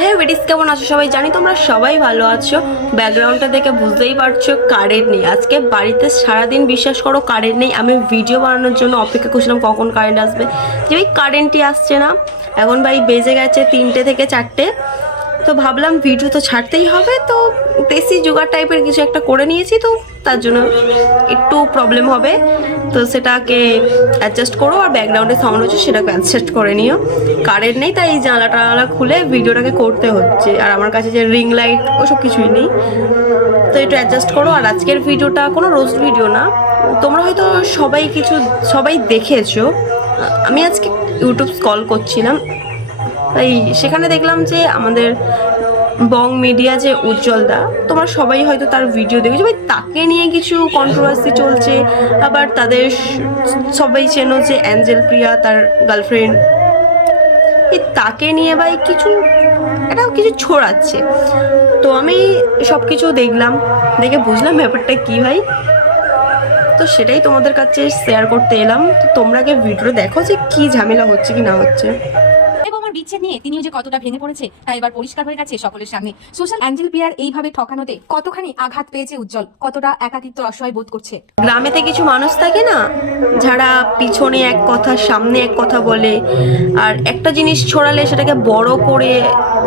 হে ভিডিস, কেমন আছো সবাই? জানি তোমরা সবাই ভালো আছো। ব্যাকগ্রাউন্ডটা দেখে বুঝতেই পারছো কারেন্ট নেই আজকে বাড়িতে। সারাদিন বিশ্বাস করো কারেন্ট নেই। আমি ভিডিও বানানোর জন্য অপেক্ষা করছিলাম কখন কারেন্ট আসবে, যে ভাই কারেন্টই আসছে না। এখন ভাই বেজে গেছে 3টে থেকে 4টে। তো ভাবলাম ভিডিও তো ছাড়তেই হবে, তো দেশি জোগাড় টাইপের কিছু একটা করে নিয়েছি, তো তার জন্য একটু প্রবলেম হবে। তো সেটাকে অ্যাডজাস্ট করো, আর ব্যাকগ্রাউন্ডে সাউন্ড হচ্ছে সেটাকে অ্যাডজাস্ট করে নিও। কারেন্ট নেই তাই জানলা টালা খুলে ভিডিওটাকে করতে হচ্ছে, আর আমার কাছে যে রিং লাইট ওসব কিছুই নেই, তো একটু অ্যাডজাস্ট করো। আর আজকের ভিডিওটা কোনো রোস্ট ভিডিও না, তোমরা হয়তো সবাই দেখেছো। আমি আজকে ইউটিউব স্ক্রল করছিলাম, তাই সেখানে দেখলাম যে আমাদের বং মিডিয়া যে উজ্জ্বলদা, তোমরা সবাই হয়তো তার ভিডিও দেখেছো। ভাই তাকে নিয়ে কিছু কন্ট্রোভার্সি চলছে। আবার তাদের সবাই চেনো যে অ্যাঞ্জেল প্রিয়া, তার গার্লফ্রেন্ড, তাকে নিয়ে ভাই কিছু ছড়াচ্ছে। তো আমি সব কিছু দেখলাম, দেখে বুঝলাম ব্যাপারটা কী ভাই। তো সেটাই তোমাদের কাছে শেয়ার করতে এলাম। তো তোমরা আগে ভিডিওটা দেখো যে কী ঝামেলা হচ্ছে কি না হচ্ছে। বিচ্ছেদ নিয়ে তিনিও যে কতটা ভেঙে পড়েছে তা এবার পরিষ্কার হয়ে গেছে সকলের সামনে। সোশ্যাল অ্যাঞ্জেল প্রিয়ার এইভাবে ঠকানোতে কতখানি আঘাত পেয়েছে উজ্জ্বল, কতটা একাকিত্ব অসহায় বোধ করছে। গ্রামেতে কিছু মানুষ থাকে না, যারা পিছনে এক কথা সামনে এক কথা বলে, আর একটা জিনিস ছড়ালে সেটাকে বড় করে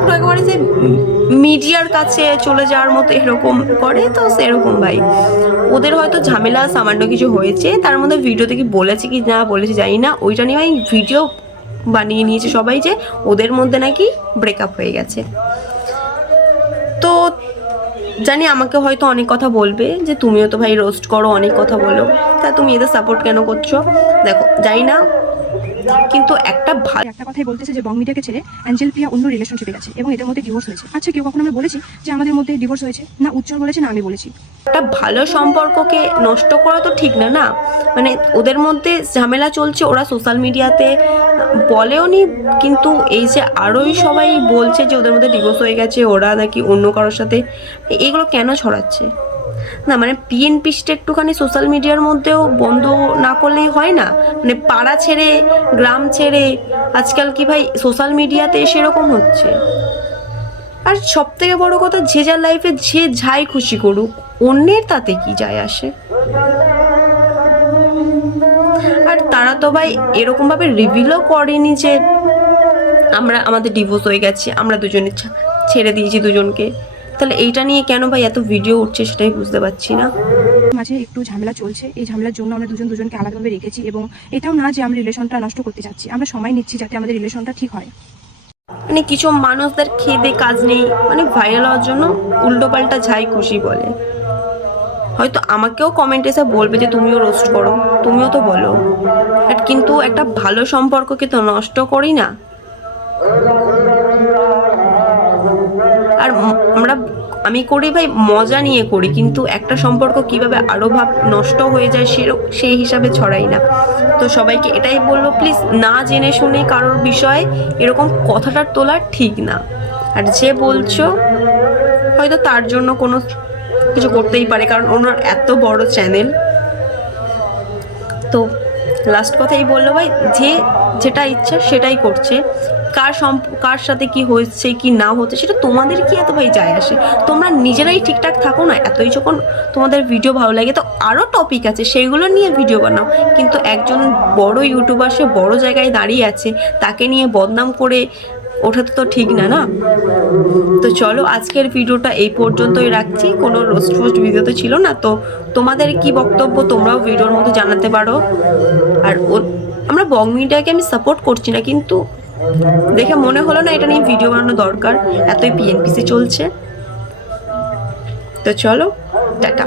পুরো একেবারে যে মিডিয়ার কাছে চলে যাওয়ার মতো এরকম করে। তো সেরকম ভাই ওদের হয়তো ঝামেলা সামান্য কিছু হয়েছে, তার মধ্যে ভিডিওতে কি বলেছে কি না বলেছে জানি না, ওইটা নিয়ে ভাই ভিডিও বানিয়ে নিয়েছে সবাই যে ওদের মধ্যে নাকি ব্রেকআপ হয়ে গেছে। তো জানি আমাকে হয়তো অনেক কথা বলবে যে তুমিও তো ভাই রোস্ট করো, অনেক কথা বলো, তা তুমি এদের সাপোর্ট কেন করছো? দেখো জানি না, কিন্তু একটা কথাই বলতেছে যে বং মিডিয়াকে ছেড়ে অ্যাঞ্জেল প্রিয়া অন্য রিলেশনশিপে গেছে এবং এদের মধ্যে ডিভোর্স হয়েছে। আচ্ছা, কেউ কখনো আমরা বলেছি যে আমাদের মধ্যে ডিভোর্স হয়েছে? না উজ্জ্বল বলেছে, না আমি বলেছি। একটা ভালো সম্পর্ককে নষ্ট করা তো ঠিক না, না মানে ওদের মধ্যে ঝামেলা চলছে, ওরা সোশ্যাল মিডিয়াতে বলেও নি, কিন্তু এই যে আরোই সবাই বলছে যে ওদের মধ্যে ডিভোর্স হয়ে গেছে, ওরা নাকি অন্য কারোর সাথে, এগুলো কেন ছড়াচ্ছে? না মানে পিএনপিসটা একটুখানি সোশ্যাল মিডিয়ার মধ্যেও বন্ধ না করলেই হয় না? মানে পাড়া ছেড়ে গ্রাম ছেড়ে আজকাল কি ভাই সোশ্যাল মিডিয়াতে সেরকম হচ্ছে। আর সব থেকে বড় কথা, যে যার লাইফে যে যাই খুশি করুক, অন্যের তাতে কি যায় আসে? আর তারা তো ভাই এরকমভাবে রিভিলও করেনি যে আমাদের ডিভোর্স হয়ে গেছে, আমরা দুজনে ছেড়ে দিয়েছি দুজনকে। তাহলে এইটা নিয়ে কেন ভাই এত ভিডিও উঠছে সেটাই বুঝতে পারছি না। মাঝে একটু ঝামেলা চলছে, এই ঝামেলার জন্য আমরা দুজনকে আলাদাভাবে রেখেছি, এবং এটাও না যে আমরা রিলেশনটা নষ্ট করতে চাচ্ছি, আমরা সময় নিচ্ছি যাতে আমাদের রিলেশনটা ঠিক হয়। মানে কিছু মানুষদের খেদে কাজ নেই, মানে ভাইরাল হওয়ার জন্য উল্টোপাল্টা যাই খুশি বলে। হয়তো আমাকেও কমেন্ট এসে বলবে যে তুমিও রোস্ট করো, তুমিও তো বলো, কিন্তু একটা ভালো সম্পর্ককে তো নষ্ট করি না। আর আমি করি ভাই মজা নিয়ে করি, কিন্তু একটা সম্পর্ক কিভাবে আরো নষ্ট হয়ে যায় সেই হিসাবে ছড়াই না। তো সবাইকে এটাই বলবো, প্লিজ না জেনে শুনে কারোর বিষয়ে এরকম কথাটা তোলা ঠিক না। আর যে বলছো হয়তো তার জন্য কোনো কিছু করতেই পারে, কারণ ওনার এত বড় চ্যানেল। তো লাস্ট কথাই বললো ভাই, যে যেটা ইচ্ছা সেটাই করছে। কার সাথে কি হচ্ছে কি না হচ্ছে সেটা তোমাদের কি এত ভাই যায় আসে? তোমরা নিজেরাই ঠিকঠাক থাকো না। এতই যখন তোমাদের ভিডিও ভালো লাগে, তো আরও টপিক আছে সেইগুলো নিয়ে ভিডিও বানাও। কিন্তু একজন বড় ইউটিউবার, সে বড় জায়গায় দাঁড়িয়ে আছে, তাকে নিয়ে বদনাম করে ওঠাতে তো ঠিক না, না? তো চলো আজকের ভিডিওটা এই পর্যন্তই রাখছি, কোনো রোস্ট ভিডিও তো ছিল না। তো তোমাদের কি বক্তব্য তোমরাও ভিডিওর মধ্যে জানাতে পারো। আর আমরা বং মিডিয়াকে আমি সাপোর্ট করছি না, কিন্তু দেখে মনে হলো না এটা নিয়ে ভিডিও বানানো দরকার, এতই পিএনপিসি চলছে। তো চলো টাটা।